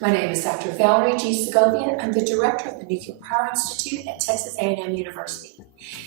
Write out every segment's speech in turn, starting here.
My name is Dr. Valerie Segovia. I'm the director of the Nuclear Power Institute at Texas A&M University.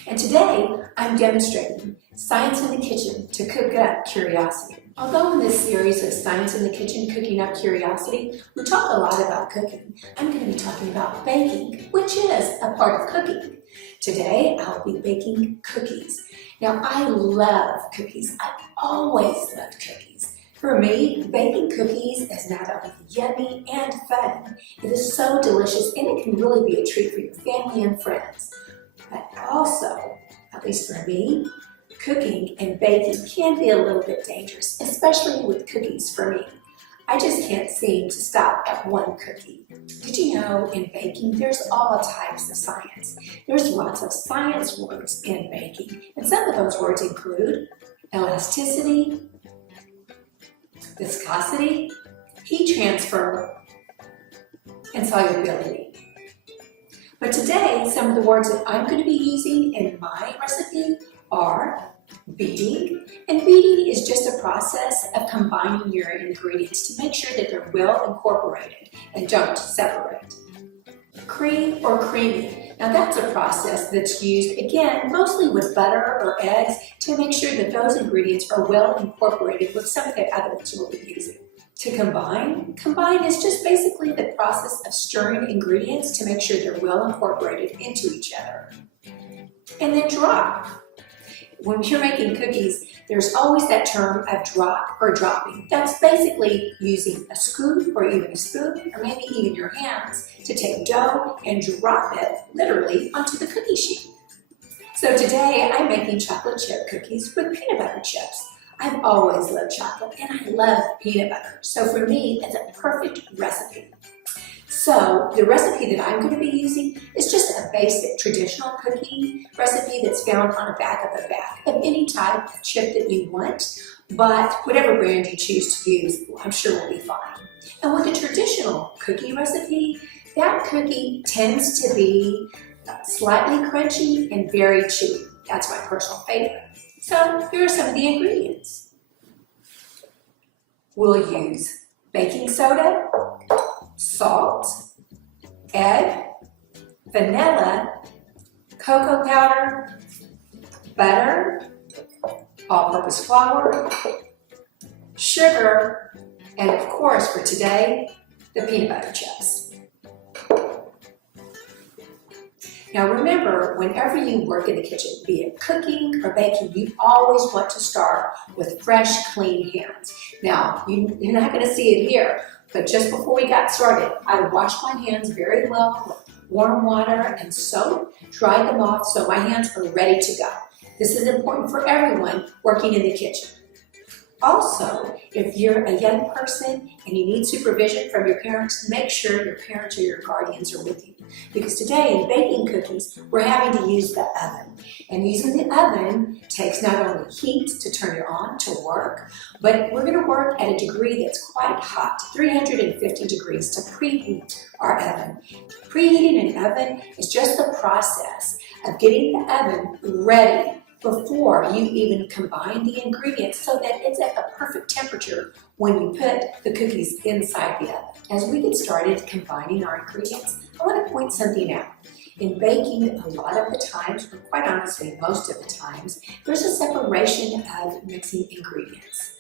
And today, I'm demonstrating science in the kitchen to cook up curiosity. Although in this series of Science in the Kitchen, Cooking Up Curiosity, we talk a lot about cooking, I'm going to be talking about baking, which is a part of cooking. Today, I'll be baking cookies. Now, I love cookies. I've always loved cookies. For me, baking cookies is not only yummy and fun, it is so delicious and it can really be a treat for your family and friends. But also, at least for me, cooking and baking can be a little bit dangerous, especially with cookies for me. I just can't seem to stop at one cookie. Did you know in baking there's all types of science? There's lots of science words in baking, and some of those words include elasticity, viscosity, heat transfer, and solubility. But today, some of the words that I'm going to be using in my recipe are beating, and beating is just a process of combining your ingredients to make sure that they're well incorporated and don't separate. Cream or creaming. Now that's a process that's used, again, mostly with butter or eggs to make sure that those ingredients are well incorporated with some of the other ones we'll be using. To combine is just basically the process of stirring ingredients to make sure they're well incorporated into each other. And then drop. When you're making cookies, there's always that term of drop or dropping. That's basically using a scoop or even a spoon or maybe even your hands to take dough and drop it literally onto the cookie sheet. So today I'm making chocolate chip cookies with peanut butter chips. I've always loved chocolate and I love peanut butter. So for me, it's a perfect recipe. So the recipe that I'm going to be using is just a basic traditional cookie recipe that's found on the back of any type of chip that you want, but whatever brand you choose to use, I'm sure will be fine. And with a traditional cookie recipe, that cookie tends to be slightly crunchy and very chewy. That's my personal favorite. So here are some of the ingredients. We'll use baking soda, salt, egg, vanilla, cocoa powder, butter, all-purpose flour, sugar, and of course for today, the peanut butter chips. Now remember, whenever you work in the kitchen, be it cooking or baking, you always want to start with fresh, clean hands. Now, you're not going to see it here, but just before we got started, I washed my hands very well with warm water and soap, dried them off so my hands are ready to go. This is important for everyone working in the kitchen. Also, if you're a young person and you need supervision from your parents, make sure your parents or your guardians are with you. Because today in baking cookies, we're having to use the oven. And using the oven takes not only heat to turn it on to work, but we're going to work at a degree that's quite hot, 350 degrees to preheat our oven. Preheating an oven is just the process of getting the oven ready before you even combine the ingredients so that it's at the perfect temperature when you put the cookies inside the oven. As we get started combining our ingredients, I want to point something out. In baking, a lot of the times, or quite honestly most of the times, there's a separation of mixing ingredients.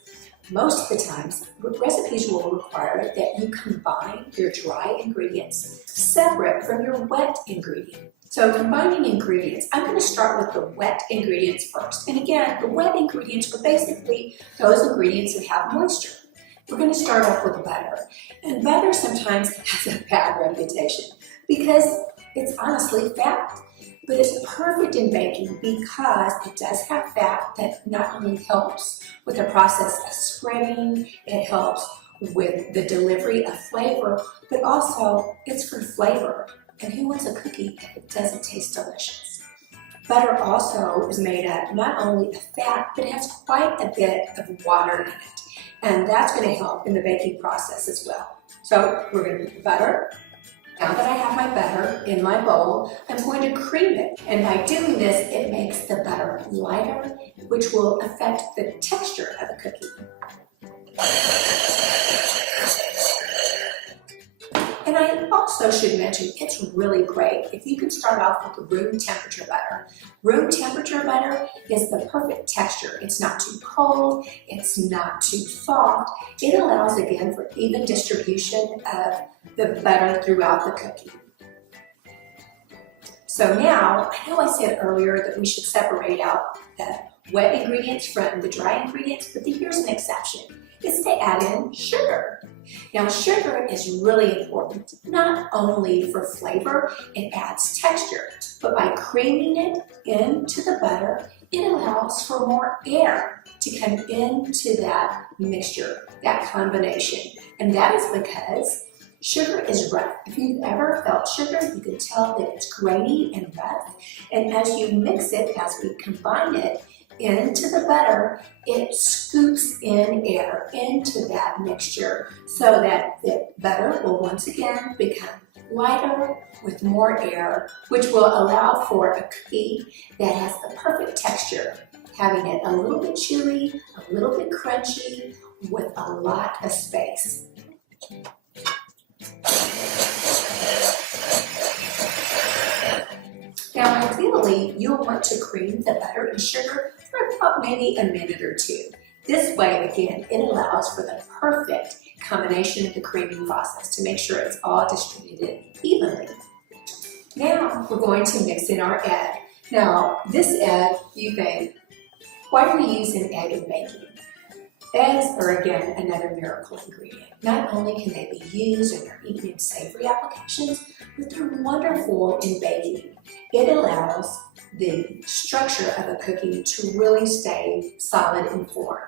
Most of the times, recipes will require that you combine your dry ingredients separate from your wet ingredients. So combining ingredients, I'm going to start with the wet ingredients first. And again, the wet ingredients are basically those ingredients that have moisture. We're going to start off with butter. And butter sometimes has a bad reputation because it's honestly fat. But it's perfect in baking because it does have fat that not only helps with the process of spreading, it helps with the delivery of flavor, but also it's for flavor. And who wants a cookie if it doesn't taste delicious? Butter also is made up not only of fat, but it has quite a bit of water in it. And that's going to help in the baking process as well. So we're going to put butter. Now that I have my butter in my bowl, I'm going to cream it. And by doing this, it makes the butter lighter, which will affect the texture of the cookie. also should mention it's really great if you can start off with the room temperature butter. Room temperature butter is the perfect texture. It's not too cold, it's not too soft. It allows, again, for even distribution of the butter throughout the cookie. So now, I know I said earlier that we should separate out the wet ingredients from the dry ingredients, but here's an exception. It's to add in sugar. Now, sugar is really important, not only for flavor, it adds texture, but by creaming it into the butter, it allows for more air to come into that mixture, that combination. And that is because sugar is rough. If you've ever felt sugar, you can tell that it's grainy and rough. And as you mix it, as we combine it into the butter, it scoops in air into that mixture so that the butter will once again become lighter with more air, which will allow for a cookie that has the perfect texture, having it a little bit chewy, a little bit crunchy, with a lot of space. Now, ideally, you'll want to cream the butter and sugar for about maybe a minute or two. This way, again, it allows for the perfect combination of the creaming process to make sure it's all distributed evenly. Now, we're going to mix in our egg. Now, this egg, you think, why do we use an egg in baking? Eggs are, again, another miracle ingredient. Not only can they be used and they're eaten in savory applications, but they're wonderful in baking. It allows the structure of a cookie to really stay solid and form.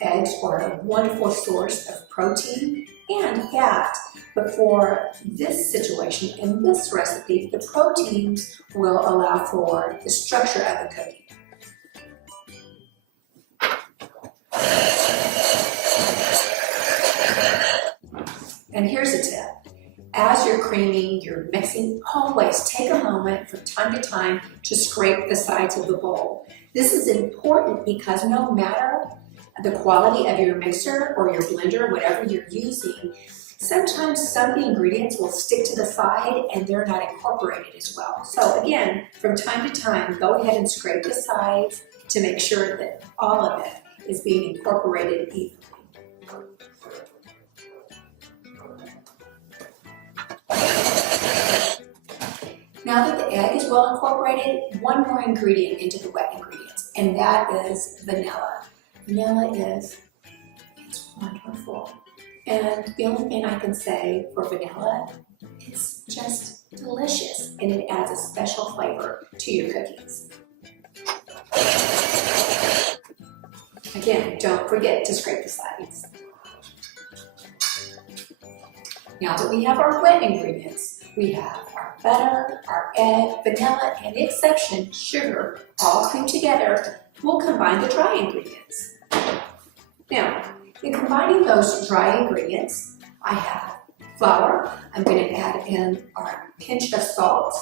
Eggs are a wonderful source of protein and fat, but for this situation and this recipe, the proteins will allow for the structure of the cookie. And here's a tip. As you're creaming, you're mixing, always take a moment from time to time to scrape the sides of the bowl. This is important because no matter the quality of your mixer or your blender, whatever you're using, sometimes some of the ingredients will stick to the side and they're not incorporated as well. So again, from time to time, go ahead and scrape the sides to make sure that all of it is being incorporated evenly. Now that the egg is well incorporated, one more ingredient into the wet ingredients, and that is vanilla. Vanilla it's wonderful. And the only thing I can say for vanilla, it's just delicious, and it adds a special flavor to your cookies. Again, don't forget to scrape the sides. Now that we have our wet ingredients, we have our butter, our egg, vanilla, and the exception, sugar, all creamed together. We'll combine the dry ingredients. Now, in combining those dry ingredients, I have flour. I'm going to add in our pinch of salt.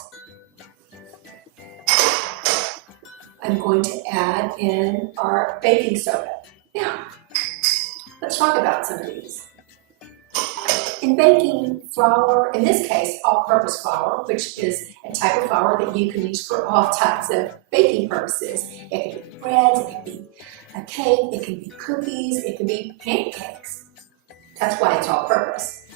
I'm going to add in our baking soda. Now, let's talk about some of these. In baking, flour, in this case, all-purpose flour, which is a type of flour that you can use for all types of baking purposes. It can be breads, it can be a cake, it can be cookies, it can be pancakes. That's why it's all-purpose.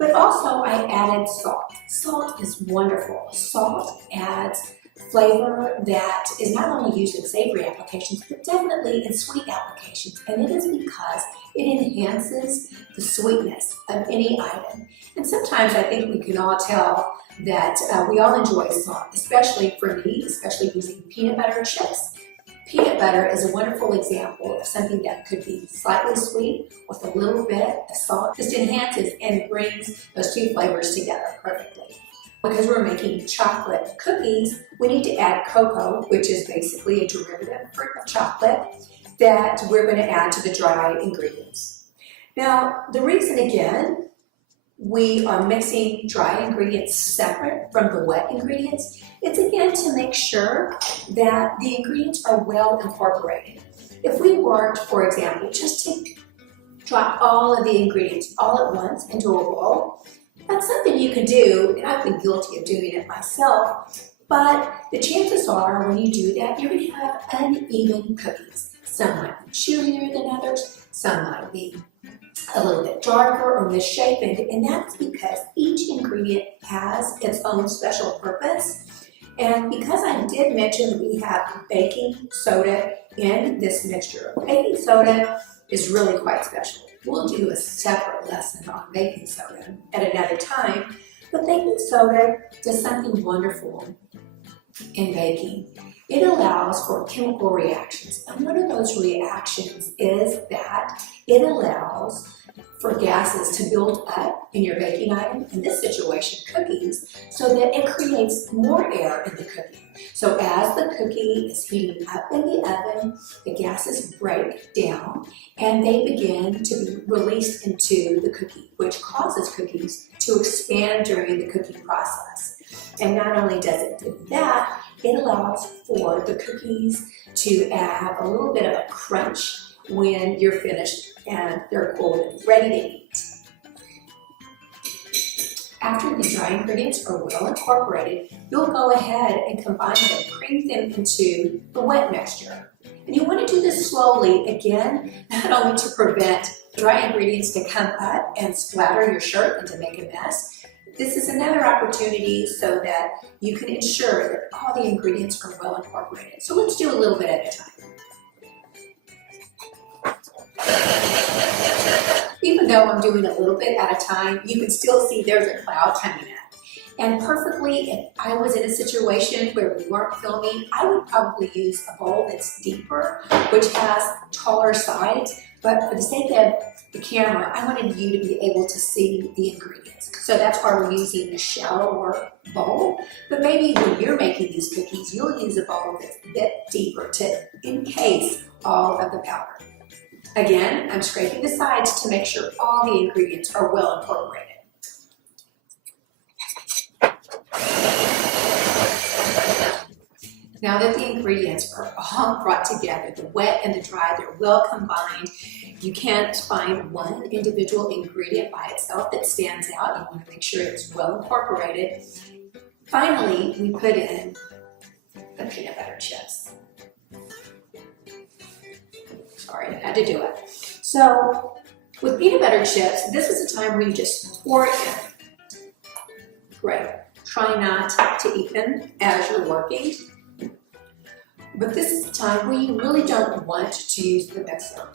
But also, I added salt. Salt is wonderful. Salt adds flavor that is not only used in savory applications, but definitely in sweet applications. And it is because it enhances the sweetness of any item. And sometimes I think we can all tell that we all enjoy salt, especially for me, especially using peanut butter chips. Peanut butter is a wonderful example of something that could be slightly sweet with a little bit of salt. Just enhances and brings those two flavors together perfectly. Because we're making chocolate cookies, we need to add cocoa, which is basically a derivative of chocolate, that we're going to add to the dry ingredients. Now, the reason, again, we are mixing dry ingredients separate from the wet ingredients, it's again to make sure that the ingredients are well incorporated. If we were, for example, just to drop all of the ingredients all at once into a bowl, That's something you can do, and I've been guilty of doing it myself, but the chances are when you do that, you're going to have uneven cookies. Some might be chewier than others, some might be a little bit darker or misshapen, and that's because each ingredient has its own special purpose. And because I did mention we have baking soda in this mixture, baking soda is really quite special. We'll do a separate lesson on baking soda at another time, but baking soda does something wonderful in baking. It allows for chemical reactions, and one of those reactions is that it allows for gases to build up in your baking item, in this situation cookies, so that it creates more air in the cookie. So as the cookie is heating up in the oven, the gases break down and they begin to be released into the cookie, which causes cookies to expand during the cooking process. And not only does it do that, it allows for the cookies to have a little bit of a crunch when you're finished and they're cold and ready to eat. After the dry ingredients are well incorporated, you'll go ahead and combine them, cream them into the wet mixture. And you want to do this slowly, again, not only to prevent dry ingredients to come up and splatter your shirt and to make a mess. This is another opportunity so that you can ensure that all the ingredients are well incorporated. So let's do a little bit at a time. Even though I'm doing a little bit at a time, you can still see there's a cloud coming up. And perfectly, if I was in a situation where we weren't filming, I would probably use a bowl that's deeper, which has taller sides. But for the sake of the camera, I wanted you to be able to see the ingredients. So that's why we're using a shallower bowl. But maybe when you're making these cookies, you'll use a bowl that's a bit deeper to encase all of the powder. Again, I'm scraping the sides to make sure all the ingredients are well incorporated. Now that the ingredients are all brought together, the wet and the dry, they're well combined. You can't find one individual ingredient by itself that stands out. You want to make sure it's well incorporated. Finally, we put in the peanut butter chips. Sorry, I had to do it. So with peanut butter chips, this is a time where you just pour it in. Great. Try not to eat them as you're working. But this is a time where you really don't want to use the mixer.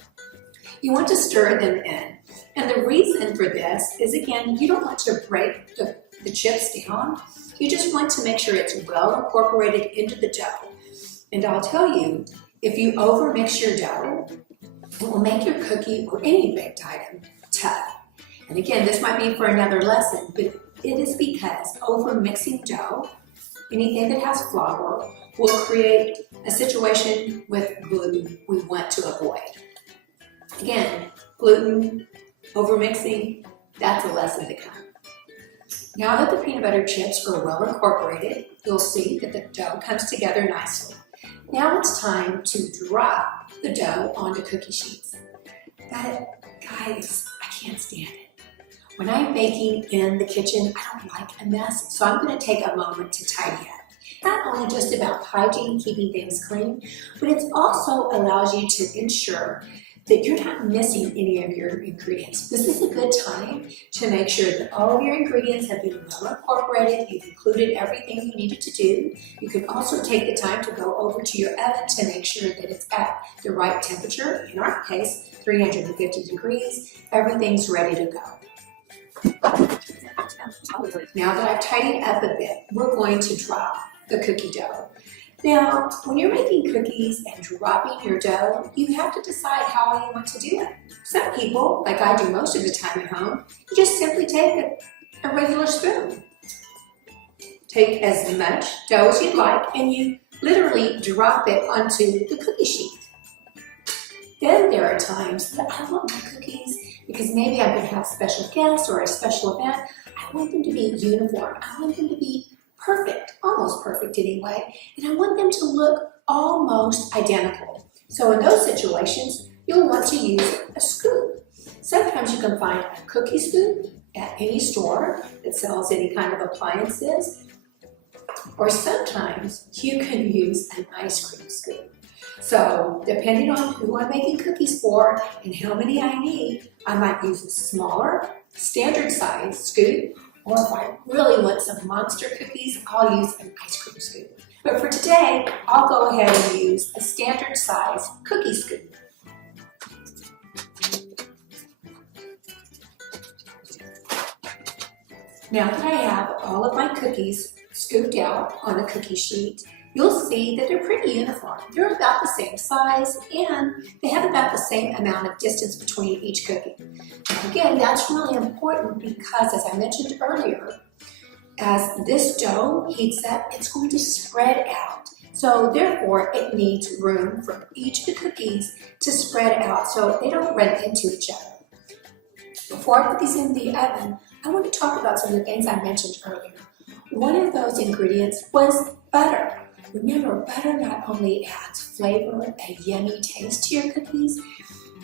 You want to stir them in. And the reason for this is, again, you don't want to break the chips down. You just want to make sure it's well incorporated into the dough. And I'll tell you, if you overmix your dough, it will make your cookie or any baked item tough. And again, this might be for another lesson, but it is because overmixing dough, anything that has flour, will create a situation with gluten we want to avoid. Again, gluten, overmixing, that's a lesson to come. Now that the peanut butter chips are well incorporated, you'll see that the dough comes together nicely. Now it's time to drop the dough onto cookie sheets. But guys, I can't stand it. When I'm baking in the kitchen, I don't like a mess, so I'm going to take a moment to tidy up. Not only just about hygiene, keeping things clean, but it also allows you to ensure that you're not missing any of your ingredients. This is a good time to make sure that all of your ingredients have been well incorporated. You've included everything you needed to do. You can also take the time to go over to your oven to make sure that it's at the right temperature. In our case, 350 degrees. Everything's ready to go. Now that I've tidied up a bit, we're going to drop the cookie dough. Now, when you're making cookies and dropping your dough, you have to decide how you want to do it. Some people, like I do most of the time at home, you just simply take a regular spoon. Take as much dough as you'd like, and you literally drop it onto the cookie sheet. Then there are times that I want my cookies, because maybe I'm going to have special guests or a special event, I want them to be uniform. I want them to be perfect, almost perfect anyway, and I want them to look almost identical. So in those situations, you'll want to use a scoop. Sometimes you can find a cookie scoop, at any store that sells any kind of appliances, or sometimes you can use an ice cream scoop. So depending on who I'm making cookies for and how many I need, I might use a smaller, standard size scoop, or if I really want some monster cookies, I'll use an ice cream scoop. But for today, I'll go ahead and use a standard size cookie scoop. Now that I have all of my cookies scooped out on a cookie sheet, you'll see that they're pretty uniform. They're about the same size and they have about the same amount of distance between each cookie. Now again, that's really important because, as I mentioned earlier, as this dough heats up, it's going to spread out. So therefore, it needs room for each of the cookies to spread out so they don't run into each other. Before I put these in the oven, I want to talk about some of the things I mentioned earlier. One of those ingredients was butter. Remember, butter not only adds flavor and yummy taste to your cookies,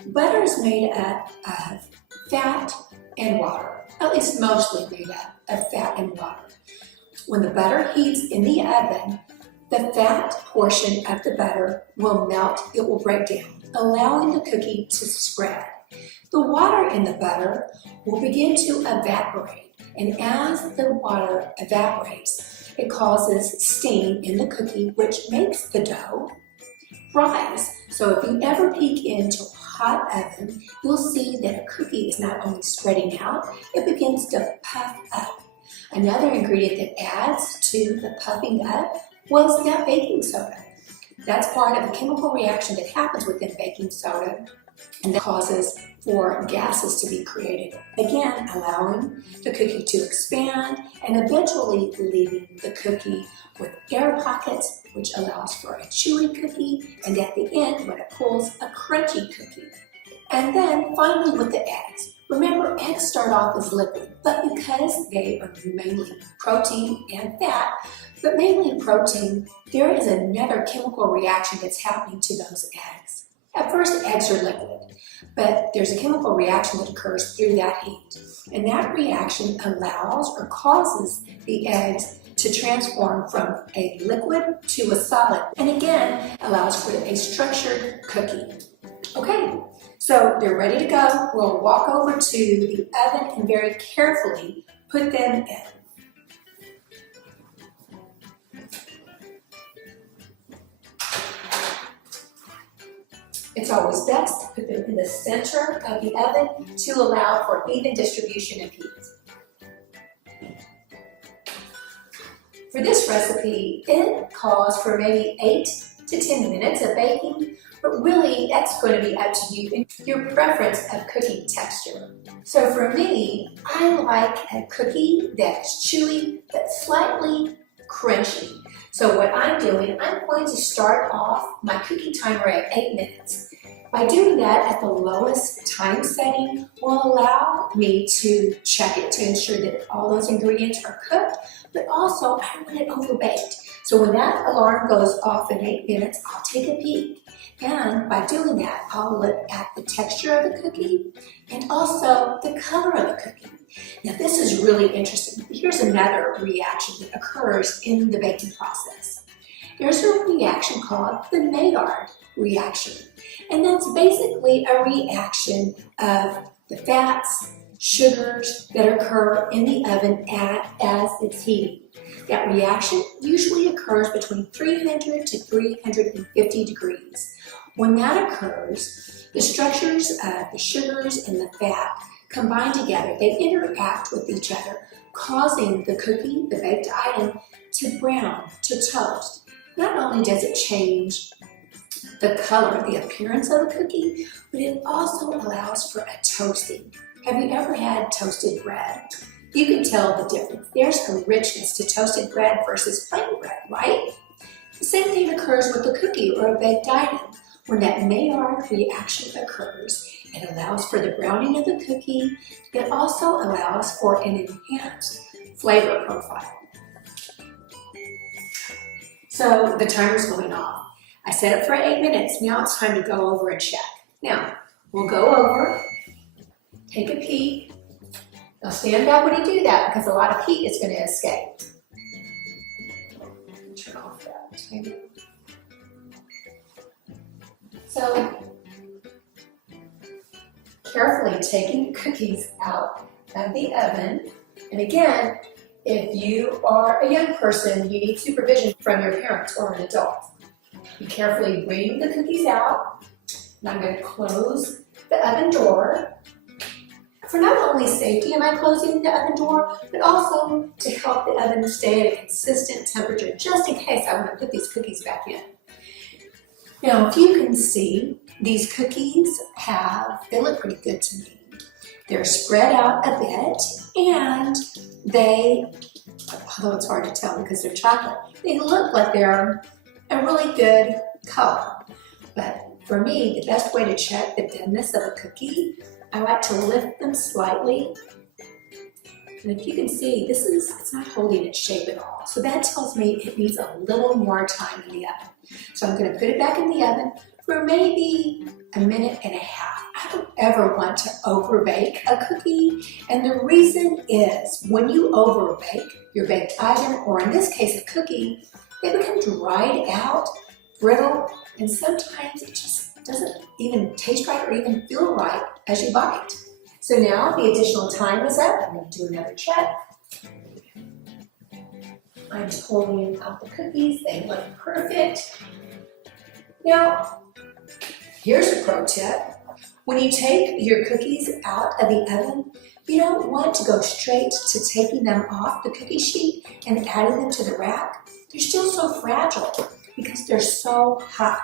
butter is made up of fat and water, at least mostly made up of fat and water. When the butter heats in the oven, the fat portion of the butter will melt, it will break down, allowing the cookie to spread. The water in the butter will begin to evaporate, and as the water evaporates, it causes steam in the cookie, which makes the dough rise. So if you ever peek into a hot oven, you'll see that a cookie is not only spreading out, it begins to puff up. Another ingredient that adds to the puffing up was that baking soda. That's part of the chemical reaction that happens within baking soda, and that causes for gases to be created, again allowing the cookie to expand and eventually leaving the cookie with air pockets, which allows for a chewy cookie, and at the end, when it cools, a crunchy cookie. And then finally with the eggs. Remember, eggs start off as liquid, but because they are mainly protein and fat, but mainly protein, there is another chemical reaction that's happening to those eggs. At first, eggs are liquid, but there's a chemical reaction that occurs through that heat. And that reaction allows or causes the eggs to transform from a liquid to a solid, and again, allows for a structured cookie. Okay, so they're ready to go. We'll walk over to the oven and very carefully put them in. It's always best to put them in the center of the oven to allow for even distribution of heat. For this recipe, it calls for maybe 8 to 10 minutes of baking, but really that's going to be up to you and your preference of cookie texture. So for me, I like a cookie that's chewy but slightly crunchy. So what I'm doing, I'm going to start off my cookie timer at 8 minutes. By doing that at the lowest time setting will allow me to check it to ensure that all those ingredients are cooked, but also I don't want it overbaked. So when that alarm goes off in 8 minutes, I'll take a peek. And by doing that, I'll look at the texture of the cookie and also the color of the cookie. Now this is really interesting. Here's another reaction that occurs in the baking process. There's a reaction called the Maillard reaction. And that's basically a reaction of the fats, sugars that occur in the oven as it's heating. That reaction usually occurs between 300 to 350 degrees. When that occurs, the structures of the sugars and the fat combine together. They interact with each other, causing the cookie, the baked item, to brown, to toast. Not only does it change the color, the appearance of the cookie, but it also allows for a toasting. Have you ever had toasted bread? You can tell the difference. There's a richness to toasted bread versus plain bread, right? The same thing occurs with a cookie or a baked item. When that Maillard reaction occurs, it allows for the browning of the cookie. It also allows for an enhanced flavor profile. So the timer's going off. I set it for 8 minutes. Now it's time to go over and check. Now, we'll go over, take a peek, Now stand back when you do that because a lot of heat is going to escape. Turn off that timer. So, carefully taking the cookies out of the oven. And again, if you are a young person, you need supervision from your parents or an adult. You carefully bring the cookies out, and I'm going to close the oven door. For not only safety am I closing the oven door, but also to help the oven stay at a consistent temperature, just in case I want to put these cookies back in. Now, if you can see, these cookies they look pretty good to me. They're spread out a bit, and although it's hard to tell because they're chocolate, they look like they're a really good color. But for me, the best way to check the doneness of a cookie, I like to lift them slightly. And if you can see, it's not holding its shape at all. So that tells me it needs a little more time in the oven. So I'm going to put it back in the oven for maybe a minute and a half. I don't ever want to overbake a cookie. And the reason is when you overbake your baked item, or in this case a cookie, they become dried out, brittle, and sometimes it just doesn't even taste right or even feel right as you bite. So now the additional time is up. I'm going to do another check. I'm just pulling out the cookies. They look perfect. Now, here's a pro tip. When you take your cookies out of the oven, you don't want to go straight to taking them off the cookie sheet and adding them to the rack. They're still so fragile because they're so hot.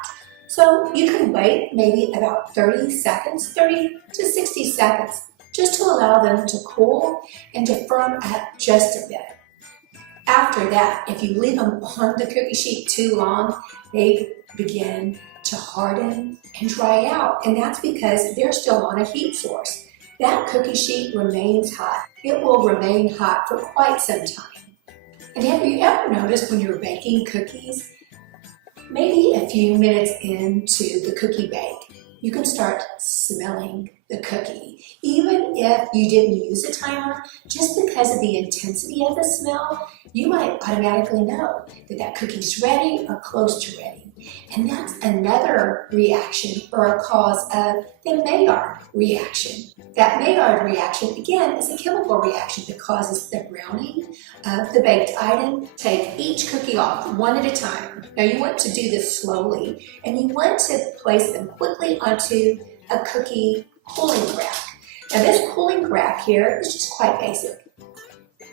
So you can wait maybe about 30 seconds, 30 to 60 seconds, just to allow them to cool and to firm up just a bit. After that, if you leave them on the cookie sheet too long, they begin to harden and dry out. And that's because they're still on a heat source. That cookie sheet remains hot. It will remain hot for quite some time. And have you ever noticed when you're baking cookies, maybe a few minutes into the cookie bake, you can start smelling the cookie. Even if you didn't use a timer, just because of the intensity of the smell, you might automatically know that that cookie's ready or close to ready. And that's another reaction or a cause of the Maillard reaction. That Maillard reaction, again, is a chemical reaction that causes the browning of the baked item. Take each cookie off one at a time. Now you want to do this slowly, and you want to place them quickly onto a cookie cooling rack. Now this cooling rack here is just quite basic.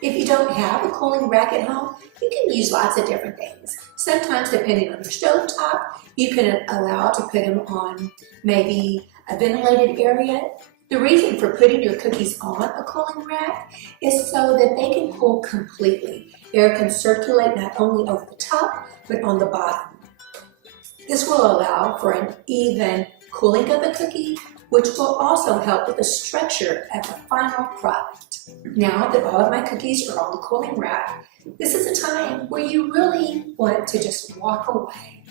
If you don't have a cooling rack at home, you can use lots of different things. Sometimes, depending on your stove top, you can allow to put them on maybe a ventilated area. The reason for putting your cookies on a cooling rack is so that they can cool completely. Air can circulate not only over the top, but on the bottom. This will allow for an even cooling of the cookie, which will also help with the structure of the final product. Now that all of my cookies are on the cooling rack, this is a time where you really want to just walk away.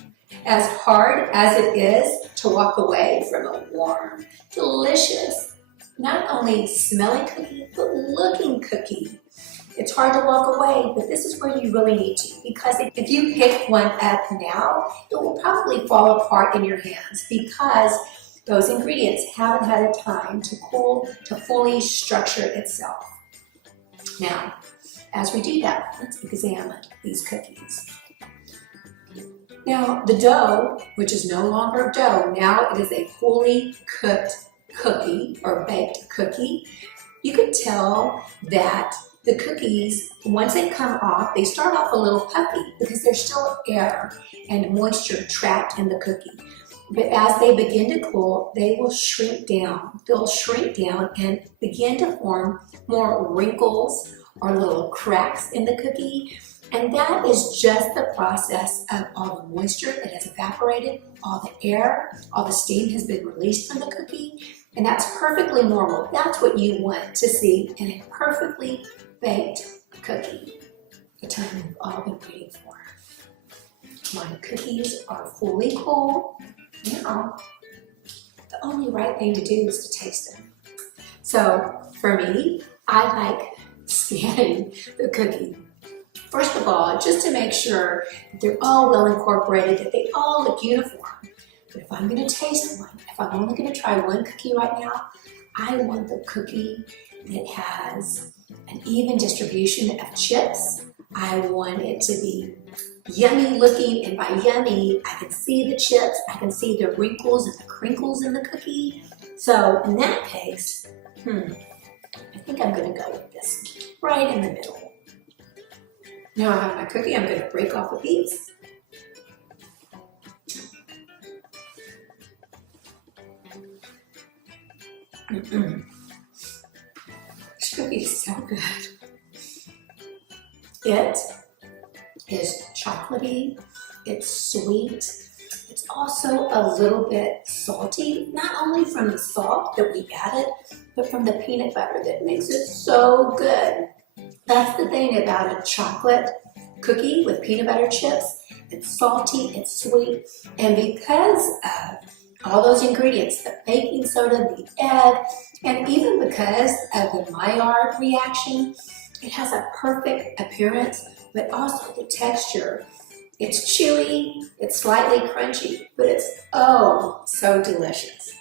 As hard as it is to walk away from a warm, delicious, not only smelling cookie, but looking cookie. It's hard to walk away, but this is where you really need to, because if you pick one up now, it will probably fall apart in your hands because those ingredients haven't had a time to cool to fully structure itself. Now, as we do that, let's examine these cookies. Now, the dough, which is no longer dough, now it is a fully cooked cookie or baked cookie. You can tell that the cookies, once they come off, they start off a little puffy because there's still air and moisture trapped in the cookie. But as they begin to cool, they will shrink down. They'll shrink down and begin to form more wrinkles or little cracks in the cookie. And that is just the process of all the moisture that has evaporated, all the air, all the steam has been released from the cookie. And that's perfectly normal. That's what you want to see in a perfectly baked cookie. The time we've all been waiting for. My cookies are fully cool. Now, the only right thing to do is to taste them. So for me, I like scanning the cookie. First of all, just to make sure that they're all well incorporated, that they all look uniform. But if I'm going to taste one, if I'm only going to try one cookie right now, I want the cookie that has an even distribution of chips. I want it to be yummy looking, and by yummy, I can see the chips, I can see the wrinkles and the crinkles in the cookie. So in that case, I think I'm going to go with this right in the middle. Now I have my cookie, I'm going to break off a piece. This cookie is so good. It is chocolatey, it's sweet, it's also a little bit salty, not only from the salt that we added, but from the peanut butter that makes it so good. That's the thing about a chocolate cookie with peanut butter chips. It's salty, it's sweet, and because of all those ingredients, the baking soda, the egg, and even because of the Maillard reaction, it has a perfect appearance, but also the texture. It's chewy, it's slightly crunchy, but it's oh so delicious.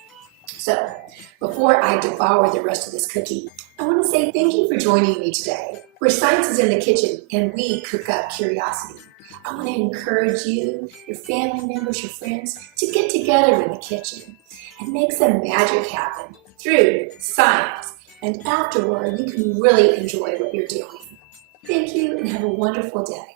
So before I devour the rest of this cookie, I want to say thank you for joining me today, where science is in the kitchen and we cook up curiosity. I want to encourage you, your family members, your friends, to get together in the kitchen and make some magic happen through science. And afterward, you can really enjoy what you're doing. Thank you and have a wonderful day.